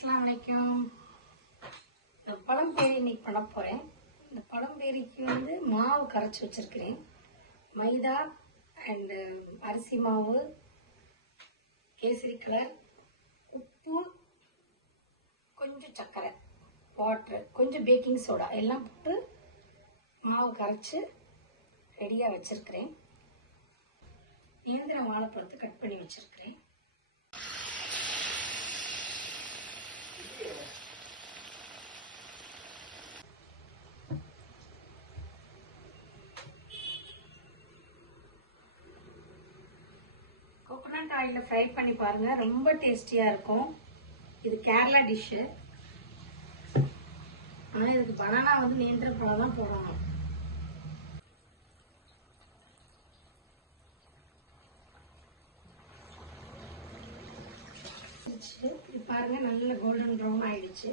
அஸ்ஸலாமு அலைக்கும். இந்த பழம்பேரி இன்னைக்கு பண்ண போகிறேன். இந்த பழம்பேரிக்கு வந்து மாவு கரைச்சி வச்சுருக்கிறேன். மைதா அண்டு அரிசி மாவு, கேசரி கலர், உப்பு, கொஞ்சம் சர்க்கரை, வாட்ரு, கொஞ்சம் பேக்கிங் சோடா எல்லாம் போட்டு மாவு கரைச்சி ரெடியாக வச்சுருக்கிறேன். நேந்திர வாழைப்பழத்தை கட் பண்ணி வச்சுருக்கிறேன். கோகோனட் ஆயிலில் ஃப்ரை பண்ணி பாருங்கள், ரொம்ப டேஸ்டியாக இருக்கும். இது கேரளா டிஷ்ஷு. ஆனால் இதுக்கு பனானா வந்து நேந்திர பழம் தான் போடணும். இது பாருங்கள், நல்ல கோல்டன் ப்ரௌன் ஆயிடுச்சு.